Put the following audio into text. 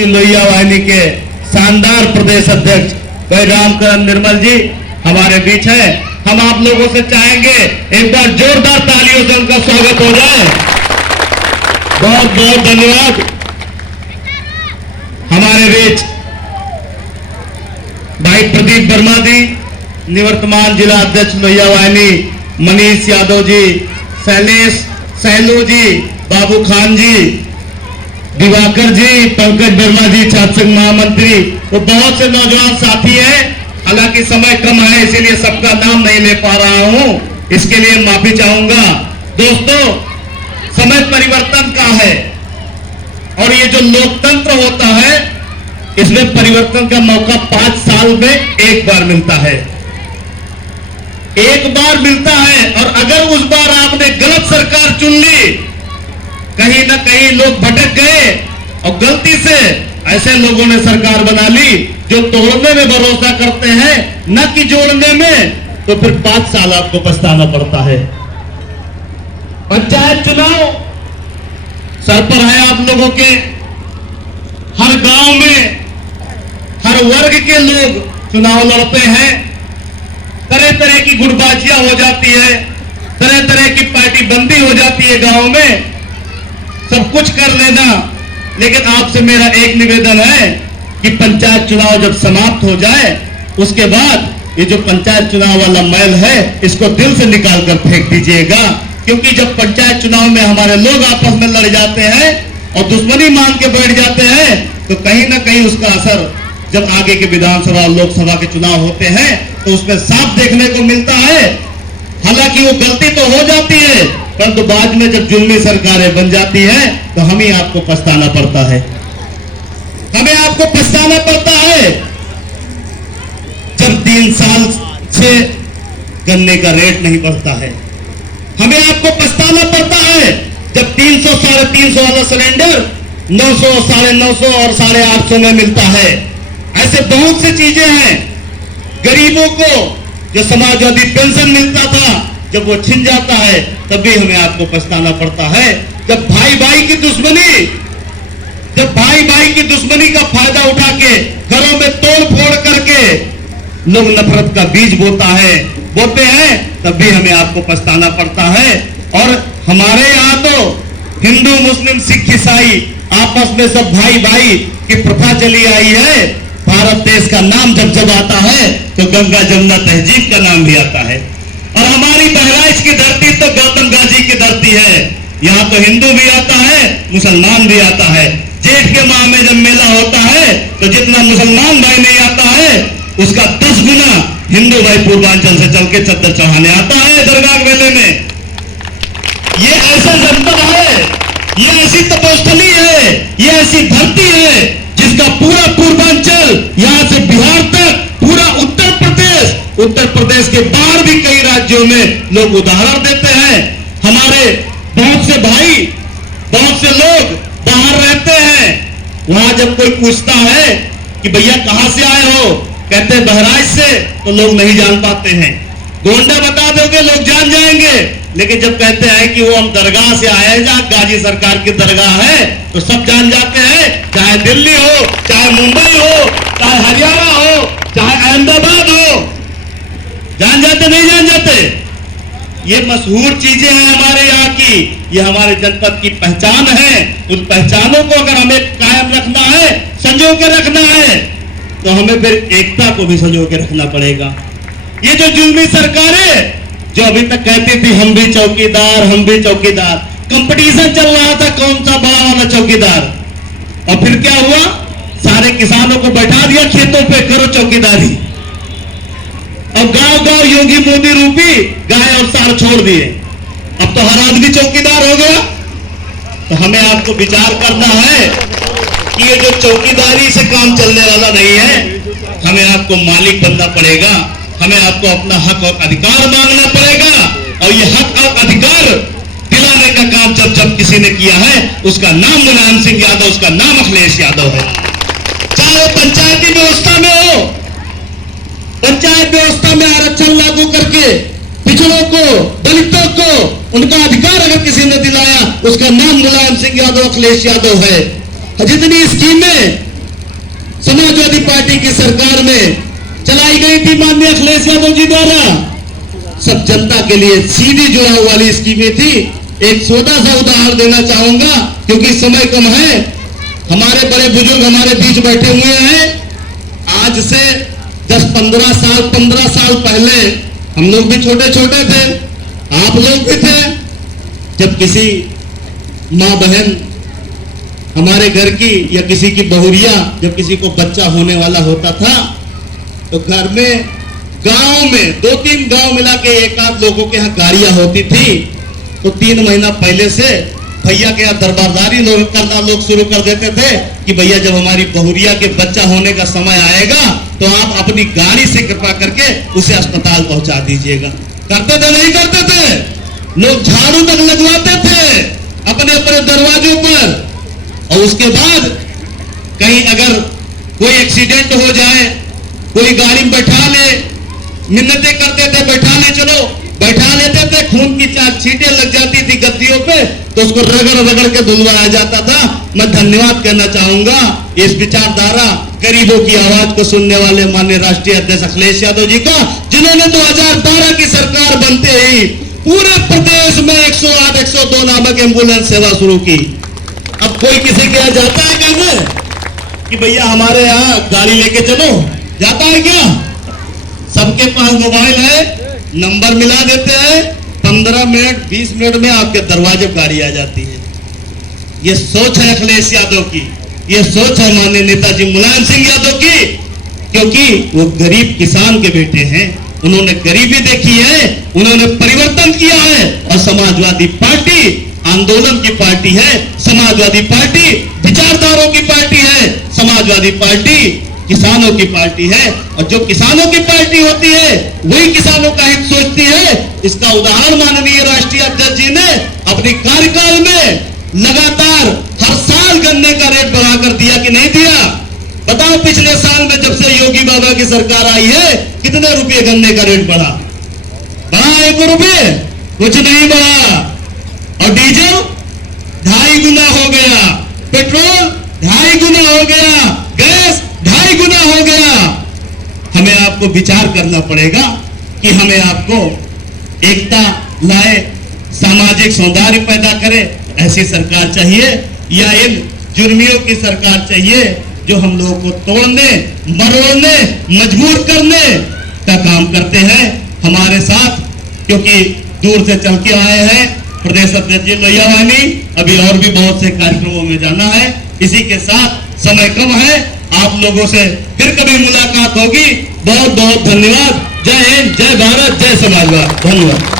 जाति लोहिया वाहिनी के शानदार प्रदेश अध्यक्ष भाई रामकरण निर्मल जी हमारे बीच है। हम आप लोगों से चाहेंगे एक बार जोरदार तालियों से उनका स्वागत हो जाए। बहुत बहुत धन्यवाद। हमारे बीच भाई प्रदीप वर्मा जी, निवर्तमान जिला अध्यक्ष लोहिया वाहिनी, मनीष यादव जी, शैलेश सहलू जी, बाबू खान जी, दिवाकर जी, पंकज वर्मा जी, छात्र संघ महामंत्री, वो बहुत से नौजवान साथी हैं। हालांकि समय कम है इसीलिए सबका नाम नहीं ले पा रहा हूं, इसके लिए माफी चाहूंगा। दोस्तों, समय परिवर्तन का है और ये जो लोकतंत्र होता है इसमें परिवर्तन का मौका 5 साल में एक बार मिलता है। एक बार मिलता है और अगर उस बार आपने गलत सरकार चुन ली, कहीं ना कहीं लोग भटक गए और गलती से ऐसे लोगों ने सरकार बना ली जो तोड़ने में भरोसा करते हैं न कि जोड़ने में, तो फिर 5 साल आपको पछताना पड़ता है। पंचायत चुनाव सर पर है आप लोगों के। हर गांव में हर वर्ग के लोग चुनाव लड़ते हैं। तरह तरह की गुटबाजियां हो जाती है, तरह तरह की पार्टी बंदी हो जाती है गांव में, सब कुछ कर लेना। लेकिन आपसे मेरा एक निवेदन है कि पंचायत चुनाव जब समाप्त हो जाए उसके बाद ये जो पंचायत चुनाव वाला मैल है इसको दिल से निकाल कर फेंक दीजिएगा। क्योंकि जब पंचायत चुनाव में हमारे लोग आपस में लड़ जाते हैं और दुश्मनी मान के बैठ जाते हैं तो कहीं ना कहीं उसका असर जब आगे के विधानसभा और लोकसभा के चुनाव होते हैं तो उसमें साफ देखने को मिलता है। हालांकि वो गलती तो हो जाती है, परंतु बाद में जब जुल्मी सरकारें बन जाती है तो हम ही आपको पछताना पड़ता है। हमें आपको पछताना पड़ता है जब 3 साल से गन्ने का रेट नहीं बढ़ता है। हमें आपको पछताना पड़ता है जब 300 साढ़े 300 वाला सिलेंडर 900 साढ़े 900 और साढ़े 800 में मिलता है। ऐसे बहुत सी चीजें हैं। गरीबों को जो समाजवादी पेंशन मिलता था जब वो छिन जाता है तब भी हमें आपको पछताना पड़ता है। जब भाई भाई की दुश्मनी का फायदा उठा के घरों में तोड़ फोड़ करके लोग नफरत का बीज बोते हैं तब भी हमें आपको पछताना पड़ता है। और हमारे यहाँ तो हिंदू मुस्लिम सिख ईसाई आपस में सब भाई भाई की प्रथा चली आई है। भारत देश का नाम जब जब आता है तो गंगा जमुना तहजीब का नाम भी आता है। और हमारी बहराइच की धरती तो गौतम गाजी की धरती है। यहाँ तो हिंदू भी आता है, मुसलमान भी आता है। जेठ के माह में जब मेला होता है तो जितना मुसलमान भाई नहीं आता है उसका 10 गुना हिंदू भाई पूर्वांचल से चल के चद्दर चढ़ाने आता है दरगाह मेले में। ये ऐसा जनपद है, ये ऐसी तपोस्थली है, ये ऐसी धरती है जिसका पूरा पूर्वांचल यहां से बिहार तक, पूरा उत्तर प्रदेश के बाहर भी कई राज्यों में लोग उदाहरण देते हैं। हमारे बहुत से भाई, बहुत से लोग बाहर रहते हैं। वहां जब कोई पूछता है कि भैया कहां से आए हो, कहते हैं बहराइच से, तो लोग नहीं जान पाते हैं। गोंडा बता दोगे लोग जान जाएंगे, लेकिन जब कहते हैं कि वो हम दरगाह से आए हैं, जहां गाजी सरकार की दरगाह है, तो सब जान जाते हैं। चाहे दिल्ली हो, चाहे मुंबई हो, चाहे हरियाणा हो, चाहे अहमदाबाद हो, जान जाते नहीं जान जाते। ये मशहूर चीजें हैं हमारे यहाँ की, ये हमारे जनपद की पहचान है। उन पहचानों को अगर हमें कायम रखना है, संजो के रखना है, तो हमें फिर एकता को भी संजो के रखना पड़ेगा। ये जो जुल्मी सरकारें जो अभी तक कहती थी हम भी चौकीदार, कंपटीशन चल रहा था कौन सा बड़ा वाला चौकीदार, और फिर क्या हुआ, सारे किसानों को बैठा दिया खेतों पे, करो चौकीदारी। अब गांव गांव योगी मोदी रूपी गाय और सार छोड़ दिए, अब तो हर आदमी चौकीदार हो गया। तो हमें आपको विचार करना है कि ये जो चौकीदारी से काम चलने वाला नहीं है, हमें आपको मालिक बनना पड़ेगा। हमें आपको अपना हक और अधिकार मांगना पड़ेगा, और ये हक और अधिकार दिलाने का काम जब जब किसी ने किया है उसका नाम मुलायम सिंह यादव, उसका नाम अखिलेश यादव है। चाहे पंचायती व्यवस्था में हो, पंचायत व्यवस्था में आरक्षण लागू करके पिछड़ों को, दलितों को उनका अधिकार अगर किसी ने दिलाया उसका नाम मुलायम सिंह यादव, अखिलेश यादव है। जितनी स्कीमें समाजवादी पार्टी की सरकार में चलाई गई थी माननीय अखिलेश यादव जी द्वारा। सब जनता के लिए सीधी जुड़ाव वाली स्कीमें थी। एक छोटा सा उदाहरण देना चाहूंगा क्योंकि समय कम है। हमारे बड़े बुजुर्ग हमारे बीच बैठे हुए हैं। आज से 10-15 साल पहले हम लोग भी छोटे छोटे थे, आप लोग भी थे। जब किसी माँ बहन हमारे घर की या किसी की बहुरिया, जब किसी को बच्चा होने वाला होता था तो घर में, गांव में 2-3 गांव मिला के एक आध लोगों के यहाँ गाड़ियां होती थी। तो 3 महीना पहले से भैया के यहाँ दरबारदारी करना लोग शुरू कर देते थे कि भैया जब हमारी बहुरिया के बच्चा होने का समय आएगा तो आप अपनी गाड़ी से कृपा करके उसे अस्पताल पहुंचा दीजिएगा। करते थे नहीं करते थे? लोग झाड़ू तक लगवाते थे अपने अपने दरवाजों पर। और उसके बाद कहीं अगर कोई एक्सीडेंट हो जाए, कोई गाड़ी में बैठा ले, मिन्नतें करते थे बैठा ले, चलो बैठा लेते थे, खून की 4 छींटें लग जाती थी गद्दियों पे तो उसको रगड़ रगड़ के धुलवाया जाता था। मैं धन्यवाद करना चाहूंगा इस विचारधारा, गरीबों की आवाज को सुनने वाले माननीय राष्ट्रीय अध्यक्ष अखिलेश यादव जी का, जिन्होंने 2012 की सरकार बनते ही पूरे प्रदेश में 108, 102 नामक एम्बुलेंस सेवा शुरू की। अब कोई किसी के यहाँ जाता है कहने कि भैया हमारे यहाँ गाड़ी लेके चलो, जाता है क्या? सबके पास मोबाइल है, नंबर मिला देते हैं, 15 मिनट 20 मिनट में आपके दरवाजे गाड़ी आ जाती है। ये सोच है अखिलेश यादव की, ये सोच है माननीय नेताजी मुलायम सिंह यादव की, क्योंकि वो गरीब किसान के बेटे हैं। उन्होंने गरीबी देखी है, उन्होंने परिवर्तन किया है। और समाजवादी पार्टी आंदोलन की पार्टी है, समाजवादी पार्टी विचारधारों की पार्टी है, समाजवादी पार्टी किसानों की पार्टी है। और जो किसानों की पार्टी होती है वही किसानों का हित सोचती है। इसका उदाहरण माननीय राष्ट्रीय अध्यक्ष जी ने अपनी कार्यकाल में लगातार हर साल गन्ने का रेट बढ़ाकर दिया कि नहीं दिया? बताओ पिछले साल में जब से योगी बाबा की सरकार आई है कितने रुपए गन्ने का रेट बढ़ा? बढ़ा 1 रुपए? कुछ नहीं बढ़ा। और डीजल 2.5 गुना हो गया, पेट्रोल 2.5 गुना हो गया, गैस 2.5 गुना हो गया। हमें आपको विचार करना पड़ेगा कि हमें आपको एकता लाए, सामाजिक सौंदर्य पैदा करे, ऐसी सरकार चाहिए या इन जुर्मियों की सरकार चाहिए जो हम लोगों को तोड़ने, मरोड़ने, मजबूर करने का काम करते हैं हमारे साथ? क्योंकि दूर से चल के आए हैं प्रदेश अध्यक्ष जी लोहिया वाहिनी, अभी और भी बहुत से कार्यक्रमों में जाना है। इसी के साथ समय कम है, आप लोगों से फिर कभी मुलाकात होगी। बहुत बहुत धन्यवाद। जय हिंद, जय भारत, जय समाजवाद। धन्यवाद।